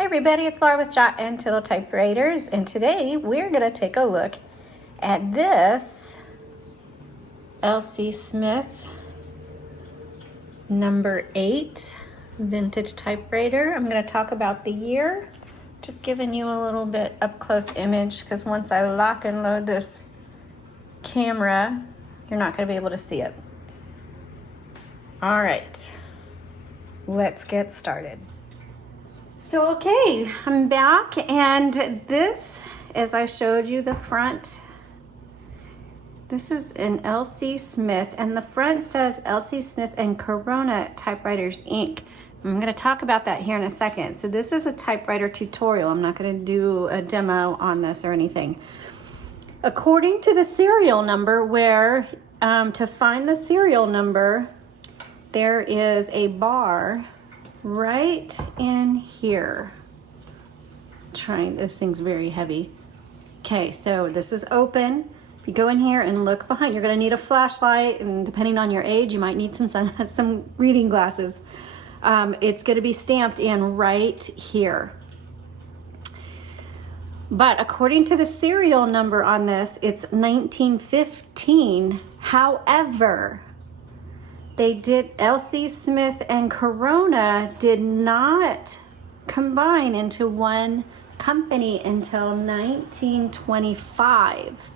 Hey everybody, it's Laura with Untitled Typewriters, and today we're going to take a look at this L.C. Smith number 8 vintage typewriter. I'm going to talk about the year, just giving you a little bit up close image, because once I lock and load this camera, you're not going to be able to see it. All right, let's get started. So okay, I'm back, and this, as I showed you the front, this is an L.C. Smith, and the front says L.C. Smith and Corona Typewriters Inc. I'm going to talk about that here in a second. So this is a typewriter tutorial. I'm not going to do a demo on this or anything. According to the serial number, where to find the serial number, there is a bar right in here. This thing's very heavy. Okay, so this is open. If you go in here and look behind, you're going to need a flashlight, and depending on your age, you might need some reading glasses. It's going to be stamped in right here. But according to the serial number on this, it's 1915. However, L.C. Smith and Corona did not combine into one company until 1925.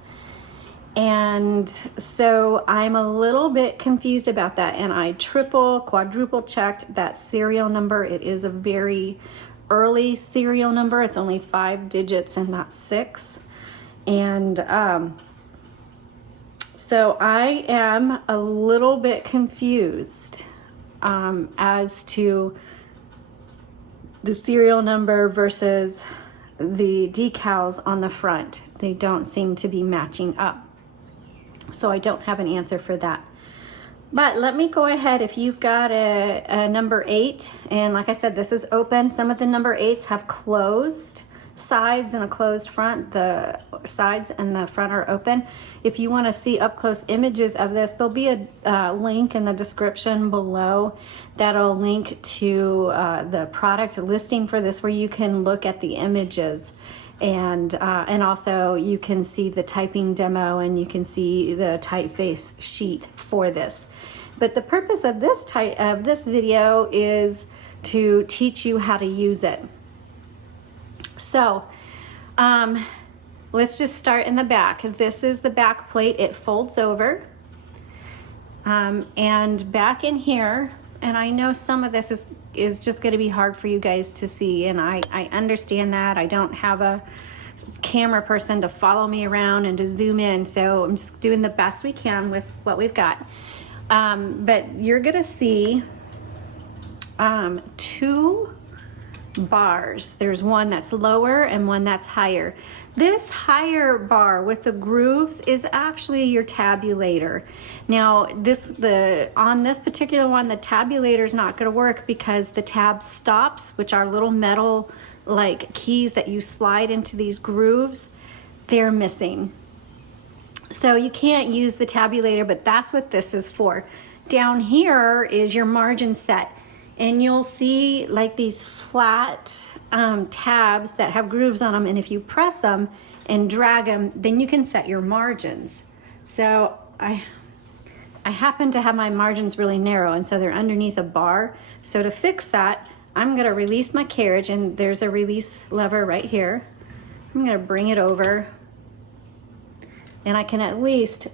And so I'm a little bit confused about that, and I quadruple checked that serial number. It is a very early serial number. It's only 5 digits and not 6. And so I am a little bit confused as to the serial number versus the decals on the front. They don't seem to be matching up. So I don't have an answer for that. But let me go ahead. If you've got a number 8, and like I said, this is open. Some of the number 8s have closed sides and a closed front. The sides and the front are open. If you want to see up close images of this, there'll be a link in the description below that'll link to the product listing for this, where you can look at the images, and also you can see the typing demo, and you can see the typeface sheet for this. But the purpose of this video is to teach you how to use it. So let's just start in the back. This is the back plate. It folds over, and back in here, and I know some of this is just going to be hard for you guys to see, and I understand that. I don't have a camera person to follow me around and to zoom in, so I'm just doing the best we can with what we've got. But you're going to see 2 bars. There's one that's lower and one that's higher. This higher bar with the grooves is actually your tabulator. Now on this particular one, the tabulator is not going to work because the tab stops, which are little metal like keys that you slide into these grooves, they're missing. So you can't use the tabulator, but that's what this is for. Down here is your margin set. And you'll see like these flat tabs that have grooves on them, and if you press them and drag them, then you can set your margins. So I happen to have my margins really narrow, and so they're underneath a bar. So to fix that, I'm gonna release my carriage, and there's a release lever right here. I'm gonna bring it over, and I can at least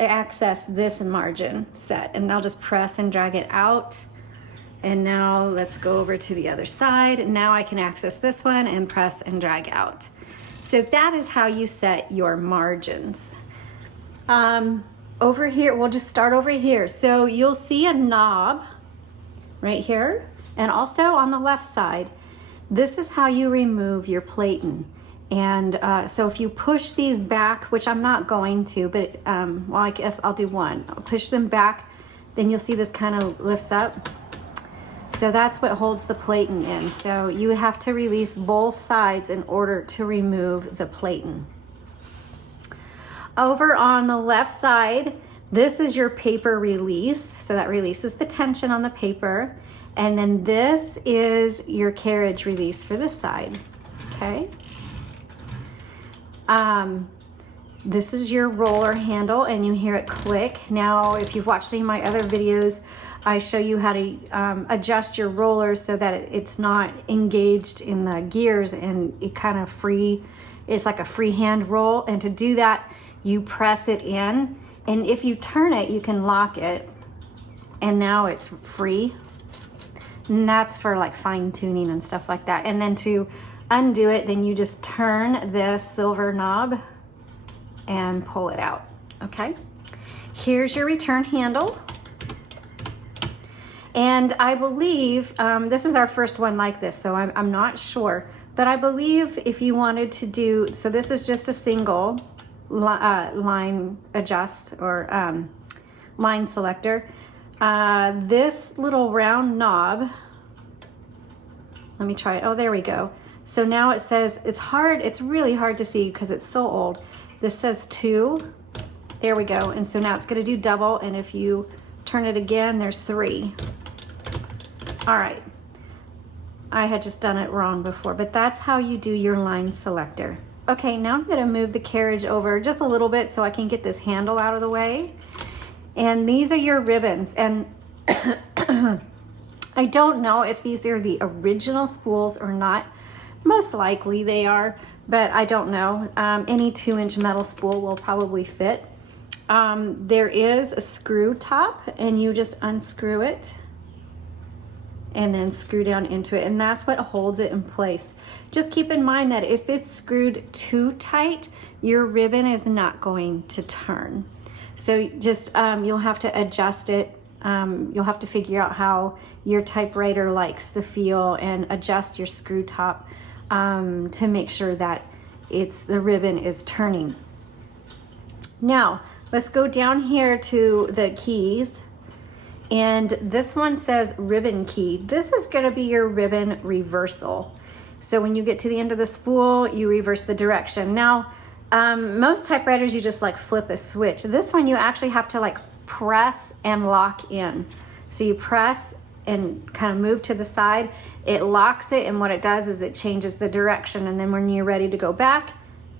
access this margin set, and I'll just press and drag it out. And now let's go over to the other side. Now I can access this one and press and drag out. So that is how you set your margins. Over here, we'll just start over here. So you'll see a knob right here, and also on the left side. This is how you remove your platen. And so if you push these back, which I'm not going to, but well, I guess I'll do one. I'll push them back, then you'll see this kind of lifts up. So that's what holds the platen in. So you have to release both sides in order to remove the platen. Over on the left side, This is your paper release, so that releases the tension on the paper. And then this is your carriage release for this side, okay? This is your roller handle, and you hear it click. Now, if you've watched any of my other videos, I show you how to adjust your rollers so that it's not engaged in the gears and it kind of it's like a freehand roll. And to do that, you press it in, and if you turn it, you can lock it, and now it's free. And that's for like fine tuning and stuff like that. And then to undo it, then you just turn this silver knob and pull it out, okay? Here's your return handle. And I believe, this is our first one like this, so I'm not sure, but I believe if you wanted to do, so this is just a single line adjust or line selector. This little round knob, let me try it. Oh, there we go. So now it says, it's really hard to see because it's so old. This says 2, there we go. And so now it's gonna do double, and if you turn it again, there's 3. All right, I had just done it wrong before, but that's how you do your line selector. Okay, now I'm gonna move the carriage over just a little bit so I can get this handle out of the way. And these are your ribbons, and I don't know if these are the original spools or not. Most likely they are, but I don't know. Any 2-inch metal spool will probably fit. There is a screw top, and you just unscrew it and then screw down into it, and that's what holds it in place. Just keep in mind that if it's screwed too tight, your ribbon is not going to turn. So just you'll have to adjust it. You'll have to figure out how your typewriter likes the feel and adjust your screw top to make sure that the ribbon is turning. Now let's go down here to the keys, and this one says ribbon key. This is going to be your ribbon reversal. So when you get to the end of the spool, you reverse the direction. Now most typewriters, you just like flip a switch. This one you actually have to like press and lock in. So you press and kind of move to the side, it locks it, and what it does is it changes the direction. And then when you're ready to go back,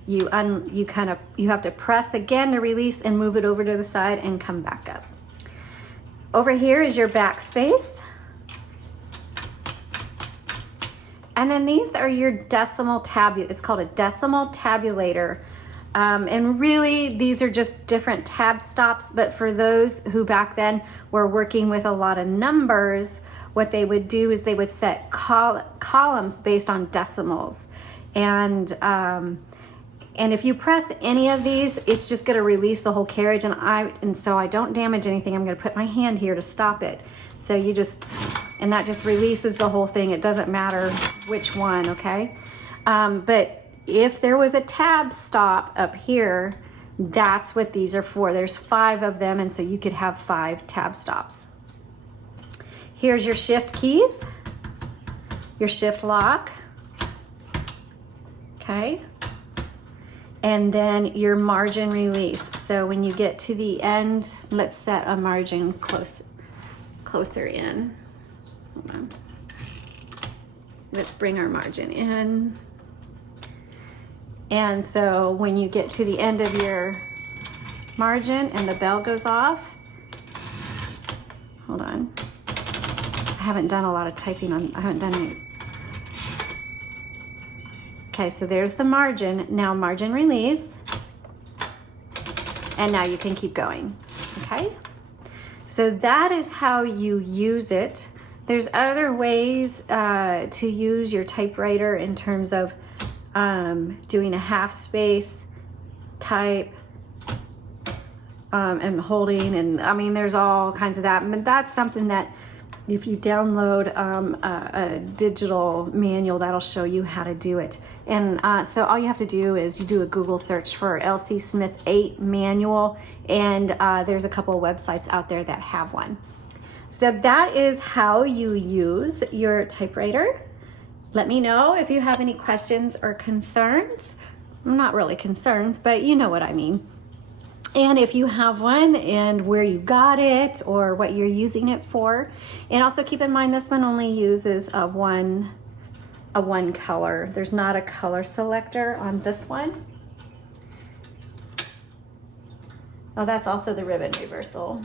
you have to press again to release and move it over to the side and come back up. Over here is your backspace. And then these are your decimal it's called a decimal tabulator. And really, these are just different tab stops, but for those who back then were working with a lot of numbers, what they would do is they would set columns based on decimals. And if you press any of these, it's just gonna release the whole carriage, and so I don't damage anything. I'm gonna put my hand here to stop it. So and that just releases the whole thing. It doesn't matter which one, okay? But if there was a tab stop up here, that's what these are for. There's 5 of them, and so you could have 5 tab stops. Here's your shift keys, your shift lock, okay? And then your margin release. So when you get to the end, let's set a margin closer in. Hold on. Let's bring our margin in. And so when you get to the end of your margin and the bell goes off, hold on. I haven't done a lot of typing I haven't done any. Okay, so there's the margin. Now margin release. And now you can keep going, okay? So that is how you use it. There's other ways to use your typewriter in terms of doing a half space type and holding, and I mean there's all kinds of that, but that's something that if you download a digital manual, that'll show you how to do it. And so all you have to do is you do a Google search for LC Smith 8 manual, and there's a couple of websites out there that have one. So that is how you use your typewriter. Let me know if you have any questions or concerns. Not really concerns, but you know what I mean. and if you have one and where you got it or what you're using it for. And also keep in mind this one only uses a one color. There's not a color selector on this one. Oh, that's also the ribbon reversal.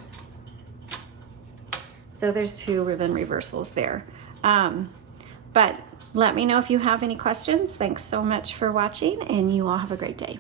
So there's 2 ribbon reversals there. But let me know if you have any questions. Thanks so much for watching, and you all have a great day.